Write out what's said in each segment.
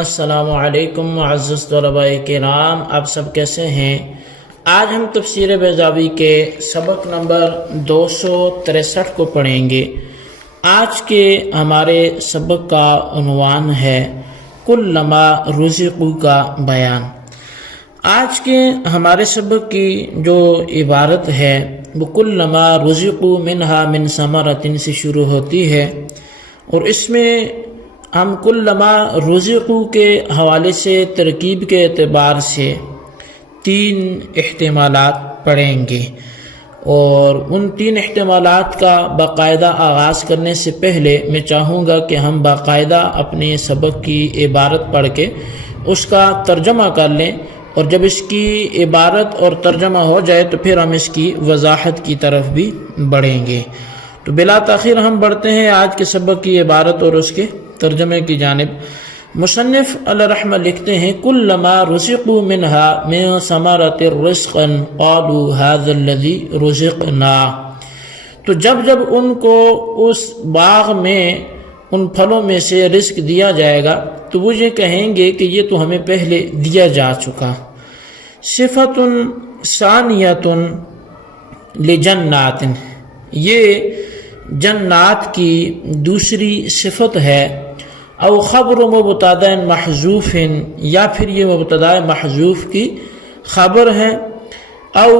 السلام علیکم معزز طلباء کرام، آپ سب کیسے ہیں؟ آج ہم تفسیر بیضاوی کے سبق نمبر 263 کو پڑھیں گے۔ آج کے ہمارے سبق کا عنوان ہے کلما رزقوا کا بیان۔ آج کے ہمارے سبق کی جو عبارت ہے وہ کلما رزقوا منہا من ثمرۃ سے شروع ہوتی ہے، اور اس میں ہم کلما رزقوا کے حوالے سے ترکیب کے اعتبار سے 3 احتمالات پڑھیں گے، اور ان 3 احتمالات کا باقاعدہ آغاز کرنے سے پہلے میں چاہوں گا کہ ہم باقاعدہ اپنے سبق کی عبارت پڑھ کے اس کا ترجمہ کر لیں، اور جب اس کی عبارت اور ترجمہ ہو جائے تو پھر ہم اس کی وضاحت کی طرف بھی بڑھیں گے۔ تو بلا تاخیر ہم بڑھتے ہیں آج کے سبق کی عبارت اور اس کے ترجمے کی جانب۔ مصنف علیہ رحمہ لکھتے ہیں کلما رزقوا منہا من ثمرۃ رزقا قالوا هذا الذی رزقنا، تو جب ان کو اس باغ میں ان پھلوں میں سے رزق دیا جائے گا تو وہ یہ کہیں گے کہ یہ تو ہمیں پہلے دیا جا چکا۔ صفت ثانیۃ لجنات، یہ جنات کی دوسری صفت ہے۔ او خبر مبتدا محذوف، یا پھر یہ مبتدا محذوف کی خبر ہے۔ او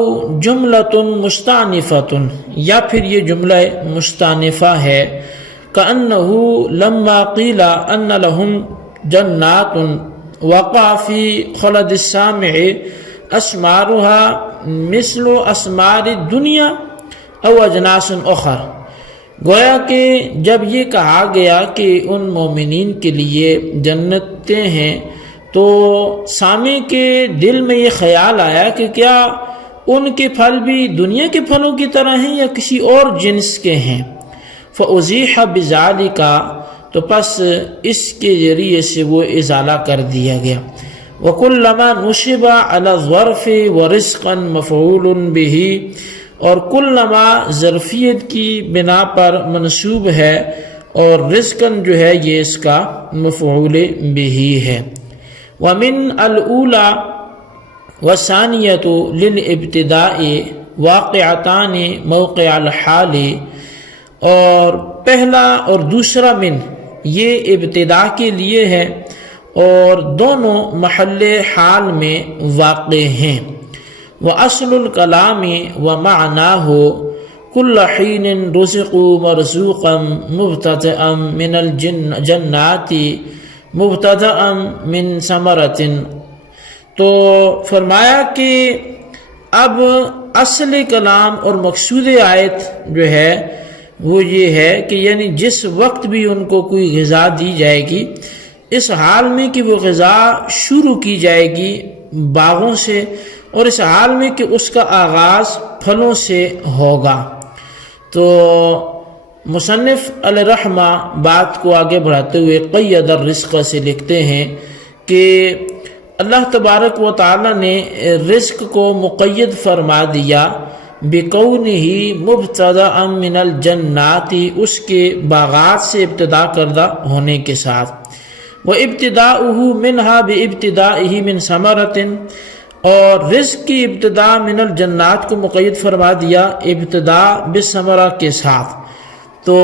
جملۃ مستأنفۃ، یا پھر یہ جملہ مستأنفہ ہے۔ کأنہ لما قیل ان لہم جنات وقع فی خلد السامع اسمارها مثل اسمار الدنیا او اجناس اخر، گویا کہ جب یہ کہا گیا کہ ان مومنین کے لیے جنتیں ہیں تو سامع کے دل میں یہ خیال آیا کہ کیا ان کے پھل بھی دنیا کے پھلوں کی طرح ہیں یا کسی اور جنس کے ہیں۔ فأزیح بذالک، تو پس اس کے ذریعے سے وہ ازالہ کر دیا گیا۔ وکلما نصب علی الظرف ورزقا مفعول بہ، اور کلما ظرفیت کی بنا پر منصوب ہے، اور رزقاً جو ہے یہ اس کا مفعول بہ ہے۔ ومن الاولی والثانیۃ للابتداء واقعتان موقع الحال، اور پہلا اور دوسرا من یہ ابتدا کے لیے ہے اور دونوں محل حال میں واقع ہیں۔ وَأَصْلُ الْكَلَامِ وَمَعْنَاهُ كُلَّ حِينٍ رُزِقُوا مَرْزُوقًا مُبْتَدَأً مِنَ الْجَنَّاتِ مُبْتَدَأً مِنْ ثَمَرَةٍ، تو فرمایا کہ اب اصل کلام اور مقصود آیت جو ہے وہ یہ ہے کہ یعنی جس وقت بھی ان کو کوئی غذا دی جائے گی، اس حال میں کہ وہ غذا شروع کی جائے گی باغوں سے، اور اس حال میں کہ اس کا آغاز پھلوں سے ہوگا۔ تو مصنف علیہ رحمہ بات کو آگے بڑھاتے ہوئے قید الرزق سے لکھتے ہیں کہ اللہ تبارک و تعالی نے رزق کو مقید فرما دیا بِقَوْنِهِ مُبْتَدَأً مِنَ الْجَنَّاتِ، اس کے باغات سے ابتدا کردہ ہونے کے ساتھ۔ وَإِبْتِدَاؤُهُ مِنْهَا بِإِبْتِدَائِهِ مِنْ ثَمَرَةٍ، اور رزق کی ابتدا من الجنات کو مقید فرما دیا ابتدا بالثمرہ کے ساتھ۔ تو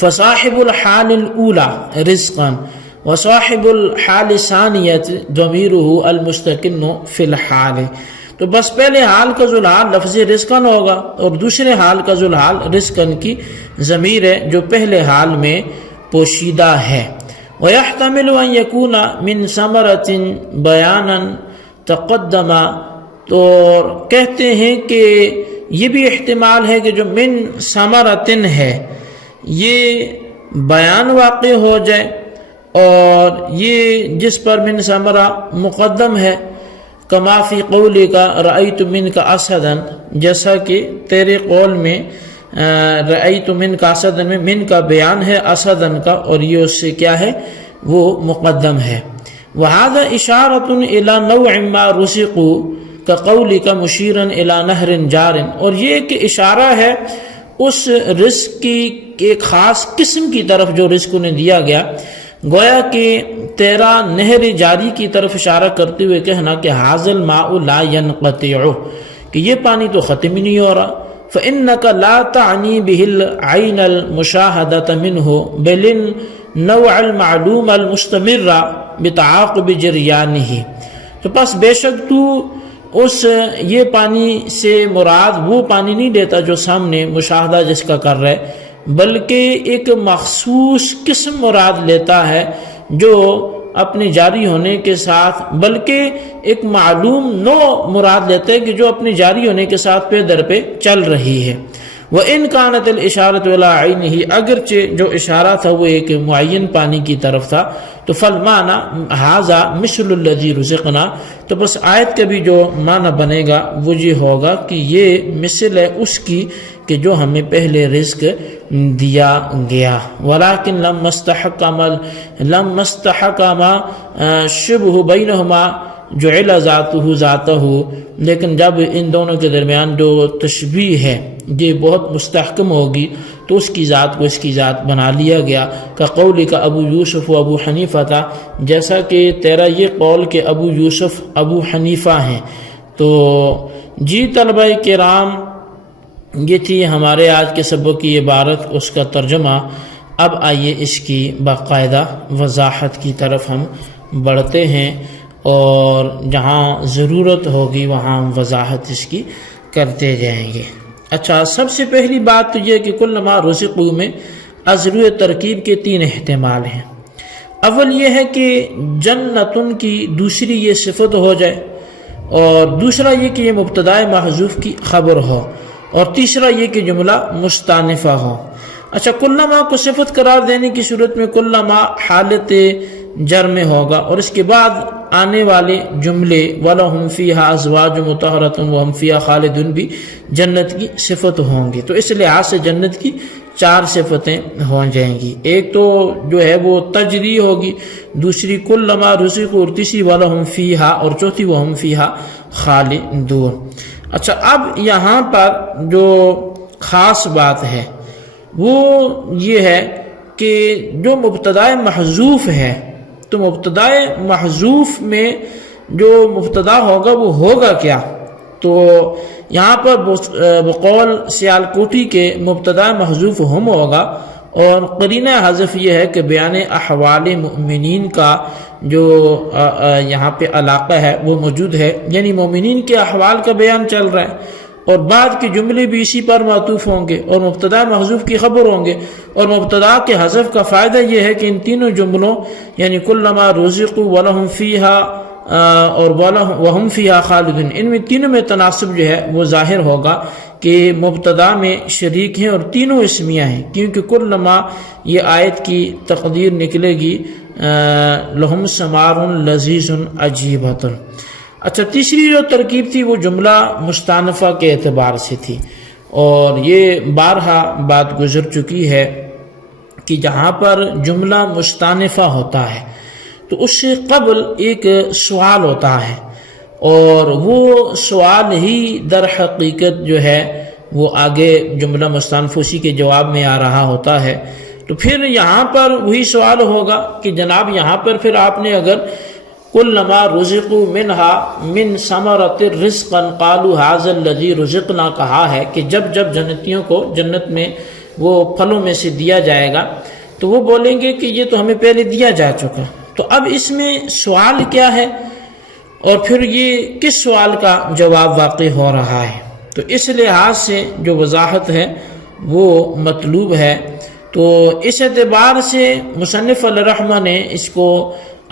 فصاحب الحال الاولى رزقا وصاحب الحال الثانیۃ ضمیرہ المستقل فی الحال، تو بس پہلے حال کا ذوالحال لفظ رزقاً ہوگا، اور دوسرے حال کا ذوالحال رزقاً کی ضمیر ہے جو پہلے حال میں پوشیدہ ہے۔ وَيَحْتَمِلُ أَن يَكُونَ مِن ثَمَرَةٍ بَيَانًا تَقَدَّمَ، تو کہتے ہیں کہ یہ بھی احتمال ہے کہ جو من ثمرۃ ہے یہ بیان واقع ہو جائے، اور یہ جس پر من ثمرہ مقدم ہے، کما فی قولک رأیت منک اسدا، جیسا کہ تیرے قول میں رأیت منک اسدا میں من کا بیان ہے اسدا کا، اور یہ اس سے کیا ہے وہ مقدم ہے۔ وہذا اشارۃ الی نوع ما رزقوا کقولک مشیرا الی نہر جار، اور یہ کہ اشارہ ہے اس رزق کی ایک خاص قسم کی طرف جو رزق انہیں دیا گیا، گویا کہ تیرا نہر جاری کی طرف اشارہ کرتے ہوئے کہنا کہ حاضل ماء لا ينقطع، کہ یہ پانی تو ختم ہی نہیں ہو رہا. فإنك لا تعني به العين المشاهدة منه بل النوع المعلوم المستمر بتعاقب جریانه. تو پس بے شک تو یہ پانی سے مراد وہ پانی نہیں لیتا جو سامنے مشاہدہ جس کا کر رہے، بلکہ ایک مخصوص قسم مراد لیتا ہے جو اپنے جاری ہونے کے ساتھ، بلکہ ایک معلوم نوع مراد لیتا ہے کہ جو اپنے جاری ہونے کے ساتھ پہ در پہ چل رہی ہے. وَإِنْ كَانَتِ الْإِشَارَةُ إِلَىٰ عَيْنِهِ، اگرچہ جو اشارہ تھا وہ ایک معین پانی کی طرف تھا، تو فالمعنی هذا مثل الذي رزقنا، تو بس آیت کا بھی جو معنی بنے گا وہ یہ ہوگا کہ یہ مثل ہے اس کی کہ جو ہمیں پہلے رزق دیا گیا. ولیکن لم مستحکم شبہ بینہما جعل ذاتہ ذاتہ، لیکن جب ان دونوں کے درمیان جو تشبیہ ہے یہ بہت مستحکم ہوگی تو اس کی ذات کو اس کی ذات بنا لیا گیا. کا قول کا ابو یوسف و ابو حنیفہ تھا، جیسا کہ تیرا یہ قول کہ ابو یوسف ابو حنیفہ ہیں. تو جی طلبہ کرام، یہ تھی ہمارے آج کے سبق کی عبارت، اس کا ترجمہ. اب آئیے اس کی باقاعدہ وضاحت کی طرف ہم بڑھتے ہیں، اور جہاں ضرورت ہوگی وہاں ہم وضاحت اس کی کرتے جائیں گے. اچھا، سب سے پہلی بات تو یہ کہ کل ما رزقو میں ازرو ترکیب کے 3 احتمال ہیں. اول یہ ہے کہ جنتن کی دوسری یہ صفت ہو جائے، اور دوسرا یہ کہ یہ مبتداء محذوف کی خبر ہو، اور تیسرا یہ کہ جملہ مستانفہ ہو. اچھا، کلما کو صفت قرار دینے کی صورت میں کلما حالت جر میں ہوگا، اور اس کے بعد آنے والے جملے وَلَهُمْ فِيهَا أَزْوَاجٌ مُطَهَّرَةٌ وَهُمْ فِيهَا خَالِدُونَ بھی جنت کی صفت ہوں گی. تو اس لحاظ سے جنت کی 4 صفتیں ہو جائیں گی. ایک تو جو ہے وہ تجری ہوگی، دوسری کلما رزقوا، اور تیسری وَلَهُمْ فِيهَا، اور چوتھی وَهُمْ فِيهَا خَالِدُونَ. اچھا، اب یہاں پر جو خاص بات ہے وہ یہ ہے کہ جو مبتداء محذوف ہے، تو مبتداء محذوف میں جو مبتدا ہوگا وہ ہوگا کیا؟ تو یہاں پر بقول سیالکوٹی کے مبتدا محذوف ہم ہوگا، اور قرینہ حذف یہ ہے کہ بیان احوال مؤمنین کا جو یہاں پہ علاقہ ہے وہ موجود ہے، یعنی مومنین کے احوال کا بیان چل رہا ہے، اور بعد کے جملے بھی اسی پر معطوف ہوں گے، اور مبتدا محذوف کی خبر ہوں گے. اور مبتدا کے حذف کا فائدہ یہ ہے کہ ان تینوں جملوں یعنی کلما رزقوا ولہم فیہا اور وہم فیہا خالدون، ان میں تینوں میں تناسب جو ہے وہ ظاہر ہوگا کہ مبتدا میں شریک ہیں اور تینوں اسمیہ ہیں، کیونکہ کلما یہ آیت کی تقدیر نکلے گی لہم ثمار لذیذ عجیبۃ. اچھا، تیسری جو ترکیب تھی وہ جملہ مستانفہ کے اعتبار سے تھی، اور یہ بارہا بات گزر چکی ہے کہ جہاں پر جملہ مستانفہ ہوتا ہے تو اس سے قبل ایک سوال ہوتا ہے، اور وہ سوال ہی در حقیقت جو ہے وہ آگے جملہ مستانفہ اسی کے جواب میں آ رہا ہوتا ہے. تو پھر یہاں پر وہی سوال ہوگا کہ جناب یہاں پر پھر آپ نے اگر کلما رزقوا منها من ثمرۃ رزقا قالوا هذا الذي رزقنا کہا ہے کہ جب جب جنتیوں کو جنت میں وہ پھلوں میں سے دیا جائے گا تو وہ بولیں گے کہ یہ تو ہمیں پہلے دیا جا چکا. تو اب اس میں سوال کیا ہے، اور پھر یہ کس سوال کا جواب واقع ہو رہا ہے؟ تو اس لحاظ سے جو وضاحت ہے وہ مطلوب ہے. تو اس اعتبار سے مصنف علیہ الرحمہ نے اس کو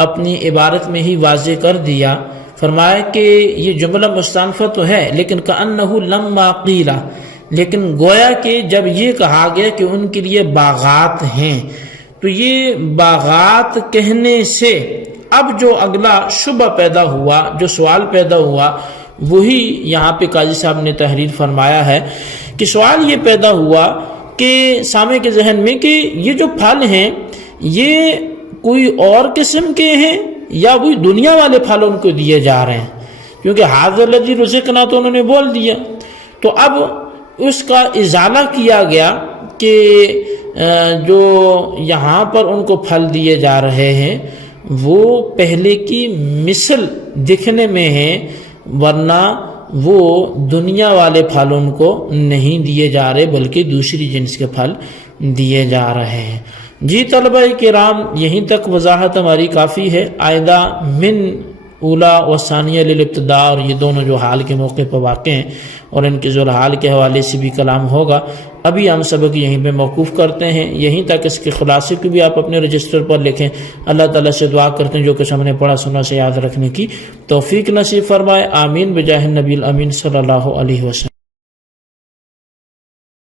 اپنی عبارت میں ہی واضح کر دیا. فرمایا کہ یہ جملہ مستانفہ تو ہے لیکن کأنہ لما قیل، لیکن گویا کہ جب یہ کہا گیا کہ ان کے لیے باغات ہیں، تو یہ باغات کہنے سے اب جو اگلا شبہ پیدا ہوا، جو سوال پیدا ہوا، وہی یہاں پہ قاضی صاحب نے تحریر فرمایا ہے کہ سوال یہ پیدا ہوا کہ سامع کے ذہن میں کہ یہ جو پھل ہیں یہ کوئی اور قسم کے ہیں یا وہی دنیا والے پھل ان کو دیے جا رہے ہیں، کیونکہ ھذا الذی رزقنا تو انہوں نے بول دیا. تو اب اس کا ازالہ کیا گیا کہ جو یہاں پر ان کو پھل دیے جا رہے ہیں وہ پہلے کی مثل دکھنے میں ہیں، ورنہ وہ دنیا والے پھل ان کو نہیں دیے جا رہے بلکہ دوسری جنس کے پھل دیے جا رہے ہیں۔ جی طلبہ کرام، یہیں تک وضاحت ہماری کافی ہے۔ آئندہ من اولا و ثانیہ للابتداء، اور یہ دونوں جو حال کے موقع پر واقع ہیں اور ان کے ذوالحال کے حوالے سے بھی کلام ہوگا۔ ابھی ہم سبق یہیں پہ موقوف کرتے ہیں، یہیں تک اس کے خلاصے کو بھی آپ اپنے رجسٹر پر لکھیں۔ اللہ تعالیٰ سے دعا کرتے ہیں جو کچھ ہم نے پڑھا سنا سے یاد رکھنے کی توفیق نصیب فرمائے، آمین بجاہ النبی الامین صلی اللہ علیہ وسلم۔